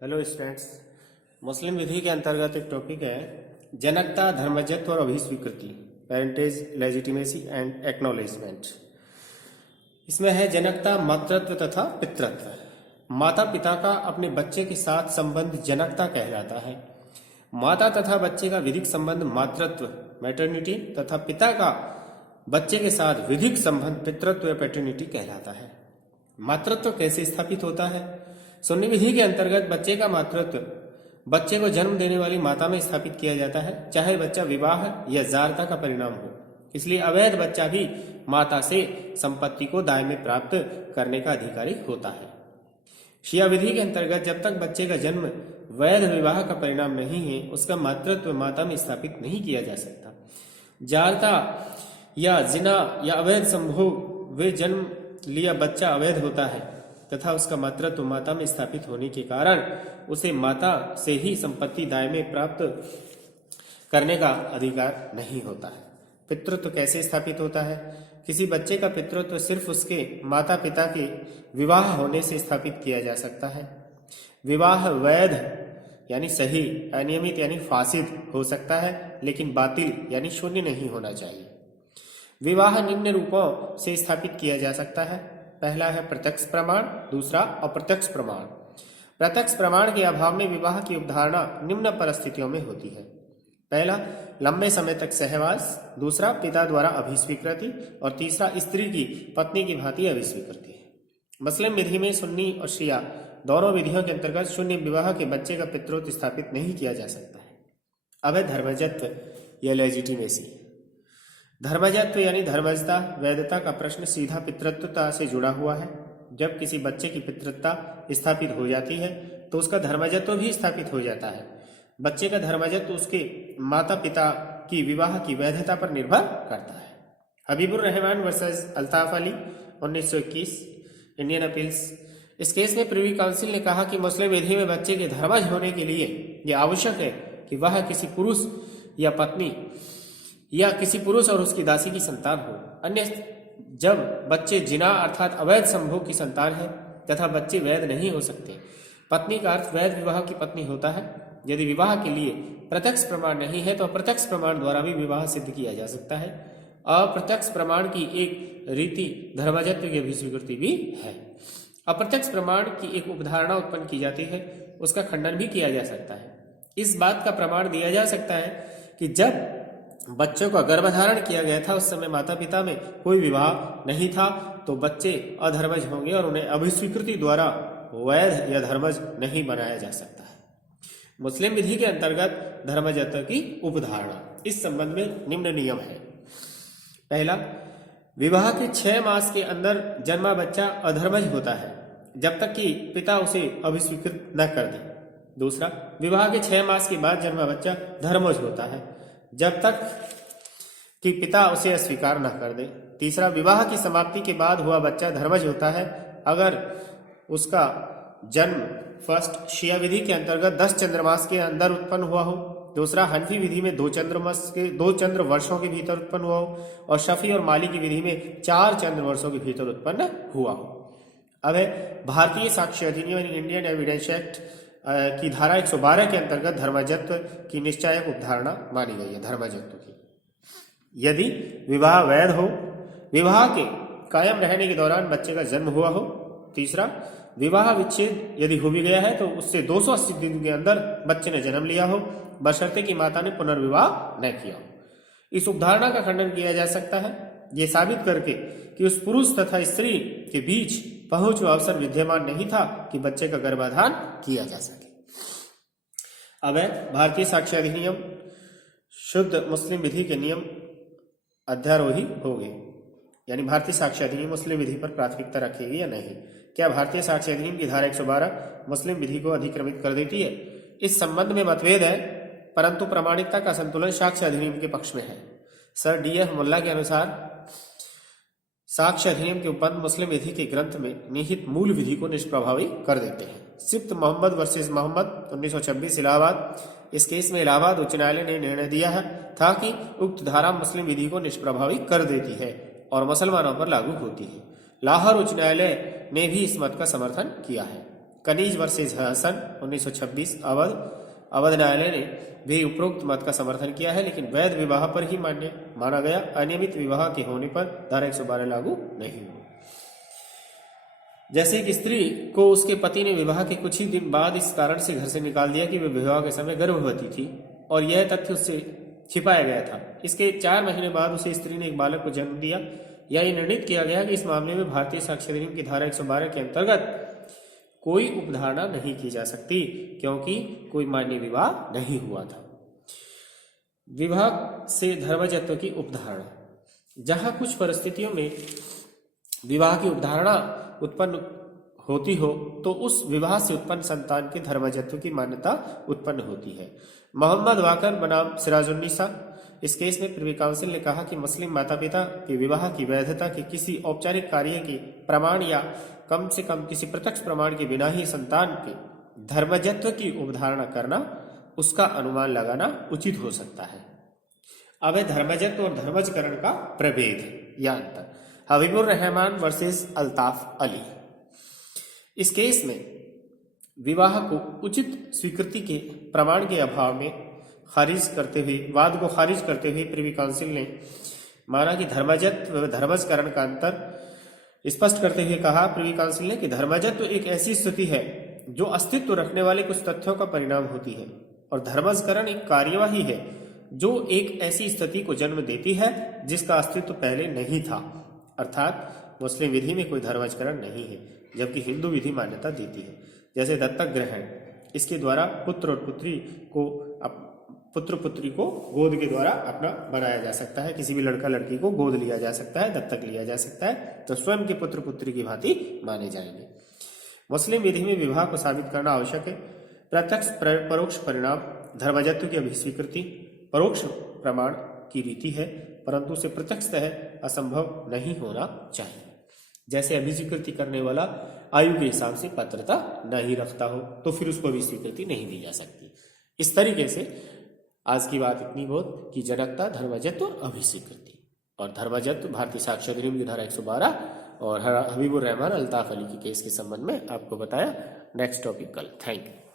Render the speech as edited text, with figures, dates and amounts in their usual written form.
Hello students. मुस्लिम विधि के अंतर्गत एक टॉपिक है जनकता, धर्मजत्व और अभिस्वीकृति, पेरेंटेज, लेजिटिमेसी एंड एक्नॉलेजमेंट। इसमें है जनकता, मातृत्व तथा पितृत्व। माता पिता का अपने बच्चे के साथ संबंध जनकता कहलाता है। माता तथा बच्चे का विधिक संबंध मातृत्व, मैटरनिटी, तथा पिता का बच्चे के साथ विधिक संबंध पितृत्व या पैटर्निटी कहलाता है। मातृत्व कैसे स्थापित होता है? सुन्नी विधि के अंतर्गत बच्चे का मातृत्व बच्चे को जन्म देने वाली माता में स्थापित किया जाता है, चाहे बच्चा विवाह या जारता का परिणाम हो। इसलिए अवैध बच्चा भी माता से संपत्ति को दाय में प्राप्त करने का अधिकारी होता है। शिया विधि के अंतर्गत जब तक बच्चे का जन्म वैध विवाह का परिणाम नहीं है, उसका मातृत्व माता में स्थापित नहीं किया जा सकता। जारता या जिना या अवैध संभोग वे जन्म लिया बच्चा अवैध होता है तथा उसका मातृत्व माता में स्थापित होने के कारण उसे माता से ही संपत्ति दाय में प्राप्त करने का अधिकार नहीं होता है। पितृत्व कैसे स्थापित होता है? किसी बच्चे का पितृत्व सिर्फ उसके माता पिता के विवाह होने से स्थापित किया जा सकता है। विवाह वैध यानी सही, अनियमित यानी फासिद हो सकता है, लेकिन बातिल यानी शून्य नहीं होना चाहिए। विवाह निम्न रूपों से स्थापित किया जा सकता है। पहला है प्रत्यक्ष प्रमाण, दूसरा अप्रत्यक्ष प्रमाण। प्रत्यक्ष प्रमाण के अभाव में विवाह की अवधारणा निम्न परिस्थितियों में होती है। पहला, लंबे समय तक सहवास, दूसरा पिता द्वारा अभिस्वीकृति और तीसरा स्त्री की पत्नी की भांति अभिस्वीकृति है। मुस्लिम विधि में सुन्नी और शिया दोनों विधियों के अंतर्गत शून्य विवाह के बच्चे का पितृत्व स्थापित नहीं किया जा सकता है। अब है धर्मजत्व या लेजिटिमेसी। धर्मजत्व यानी धर्मजता, वैधता का प्रश्न सीधा पितृत्वता से जुड़ा हुआ है। जब किसी बच्चे की पितृत्वता स्थापित हो जाती है तो उसका धर्मजत्व भी स्थापित हो जाता है। बच्चे का धर्मजत्व उसके माता पिता की विवाह की वैधता पर निर्भर करता है। Habibur Rahman versus Altaf Ali 1921 Indian appeals. इस केस में प्रिवी काउंसिल ने कहा कि मुस्लिम विधि में बच्चे के धर्मज होने के लिए यह आवश्यक है कि वह किसी पुरुष या पत्नी या किसी पुरुष और उसकी दासी की संतान हो। अन्य जब बच्चे जिना अर्थात अवैध संभोग की संतान है तथा बच्चे वैध नहीं हो सकते। पत्नी का अर्थ वैध विवाह की पत्नी होता है। यदि विवाह के लिए प्रत्यक्ष प्रमाण नहीं है तो अप्रत्यक्ष प्रमाण द्वारा भी विवाह सिद्ध किया जा सकता है। अप्रत्यक्ष प्रमाण की एक रीति धर्मजत्व की अभिस्वीकृति भी है। अप्रत्यक्ष प्रमाण की एक उपधारणा उत्पन्न की जाती है, उसका खंडन भी किया जा सकता है। इस बात का प्रमाण दिया जा सकता है कि जब बच्चों का गर्भधारण किया गया था उस समय माता पिता में कोई विवाह नहीं था, तो बच्चे अधर्मज होंगे और उन्हें अभिस्वीकृति द्वारा वैध या धर्मज नहीं बनाया जा सकता है। मुस्लिम विधि के अंतर्गत धर्मजत्व की उपधारणा, इस संबंध में निम्न नियम है। पहला, विवाह के 6 मास के अंदर जन्मा बच्चा अधर्मज होता है जब तक कि पिता उसे अभिस्वीकृत न कर दे। दूसरा, विवाह के 6 मास के बाद जन्मा बच्चा धर्मज होता है जब तक कि पिता उसे अस्वीकार न कर दे। तीसरा, विवाह की समाप्ति के बाद हुआ बच्चा धर्मज होता है अगर उसका जन्म फर्स्ट शिया विधि के अंतर्गत 10 चंद्रमास के अंदर उत्पन्न हुआ हो, दूसरा हनफी विधि में 2 चंद्र वर्षों के भीतर उत्पन्न हुआ हो और शफी और मालिकी विधि में 4 चंद्र वर्षों के भीतर उत्पन्न हुआ हो। अब है भारतीय साक्ष्य अधिनियम इंडियन एविडेंस एक्ट की धारा 112 के अंतर्गत धर्मजत्व की निश्चायक उपधारणा मानी गई है। धर्मजत्व की यदि विवाह वैध हो, विवाह के कायम रहने के दौरान बच्चे का जन्म हुआ हो। तीसरा, विवाह विच्छेद यदि हो भी गया है तो उससे 280 दिन के अंदर बच्चे ने जन्म लिया हो, बशर्ते कि माता ने पुनर्विवाह न किया हो। इस उपधारणा का खंडन किया जा सकता है ये साबित करके कि उस पुरुष तथा स्त्री के बीच पहुंच व अवसर विद्यमान नहीं था कि बच्चे का गर्भाधान किया जा सके। अब है भारतीय साक्ष्य अधिनियम शुद्ध मुस्लिम विधि के नियम अध्यारोही होंगे, यानी भारतीय साक्ष्य अधिनियम मुस्लिम विधि पर प्राथमिकता रखेगी या नहीं। क्या भारतीय साक्ष्य अधिनियम की धारा 112 मुस्लिम विधि को अधिक्रमित कर देती है? इस संबंध में मतभेद है, परंतु प्रामाणिकता का संतुलन साक्ष्य अधिनियम के पक्ष में है। Sir D.F. मुल्ला के अनुसार साक्ष्य अधिनियम के उपबंध मुस्लिम विधि के ग्रंथ में निहित मूल विधि को निष्प्रभावी कर देते हैं। सिफ्त मोहम्मद वर्सेस मोहम्मद 1926 इलाहाबाद। इस केस में इलाहाबाद उच्च न्यायालय ने निर्णय दिया था कि उक्त धारा मुस्लिम विधि को निष्प्रभावी कर देती है और मुसलमानों पर लागू होती है। लाहौर उच्च न्यायालय ने भी इस मत का समर्थन किया है। कनीज वर्सेज हसन 1926 अवध न्यायालय ने भी उपरोक्त मत का समर्थन किया है, लेकिन वैध विवाह पर ही मान्य माना गया। अनियमित विवाह के होने पर धारा 112 लागू नहीं हुई। जैसे एक स्त्री को उसके पति ने विवाह के कुछ ही दिन बाद इस कारण से घर से निकाल दिया कि वह विवाह के समय गर्भवती थी और यह तथ्य उससे छिपाया गया था। इसके 4 महीने बाद उसे स्त्री ने एक बालक को जन्म दिया। यह निर्णित किया गया कि इस मामले में भारतीय साक्ष्य अधिनियम की धारा 112 के अंतर्गत कोई उपधारणा नहीं की जा सकती, क्योंकि कोई मान्य विवाह नहीं हुआ था। विवाह से धर्मजत्व की उपधारणा। जहां कुछ परिस्थितियों में विवाह की उपधारणा उत्पन्न होती हो तो उस विवाह से उत्पन्न संतान के धर्मजत्व की मान्यता उत्पन्न होती है। मोहम्मद वाकर बनाम सिराजुन्निसा, इस केस में प्रिवी काउंसिल ने कहा कि मुस्लिम माता पिता के विवाह की वैधता के किसी औपचारिक कार्य के प्रमाण या कम से कम किसी प्रत्यक्ष प्रमाण के बिना ही संतान के धर्मजत्व की उपधारणा करना, उसका अनुमान लगाना उचित हो सकता है। अब है धर्मजत्व और धर्मजकरण का प्रभेद या अंतर। हबीबुर रहमान वर्सेस अल्ताफ अली, इस केस में विवाह को उचित स्वीकृति के प्रमाण के अभाव में वाद को खारिज करते हुए प्रिवी काउंसिल ने माना कि धर्मजत्व व धर्मजकरण का अंतर स्पष्ट करते हुए कहा प्रिवी काउंसिल ने कि धर्मजत्व एक ऐसी स्थिति है जो अस्तित्व रखने वाले कुछ तथ्यों का परिणाम होती है और धर्मजकरण एक कार्यवाही है जो एक ऐसी स्थिति को जन्म देती है जिसका अस्तित्व पहले नहीं था। अर्थात मुस्लिम विधि में कोई धर्मजकरण नहीं है, जबकि हिंदू विधि मान्यता देती है। जैसे दत्तक ग्रहण, इसके द्वारा पुत्र और पुत्र पुत्री को गोद के द्वारा अपना बनाया जा सकता है। किसी भी लड़का लड़की को गोद लिया जा सकता है, दत्तक लिया जा सकता है, तो स्वयं के पुत्र पुत्री की भांति माने जाएंगे। मुस्लिम विधि में विवाह को साबित करना आवश्यक है। प्रत्यक्ष परोक्ष परिणाम धर्मजत्व की अभिस्वीकृति परोक्ष प्रमाण की रीति है, परंतु उसे प्रत्यक्षतः असंभव नहीं होना चाहिए। जैसे अभिस्वीकृति करने वाला आयु के हिसाब से पात्रता नहीं रखता हो तो फिर उसको अभिस्वीकृति नहीं दी जा सकती। इस तरीके से आज की बात इतनी बहुत कि जनकता, धर्मजत्व और अभिस्वीकृति। और धर्मजत्व भारतीय साक्ष्य अधिनियम की धारा 112 और हबीबुर रहमान अल्ताफ अली के केस के संबंध में आपको बताया। नेक्स्ट टॉपिक कल। Thank you.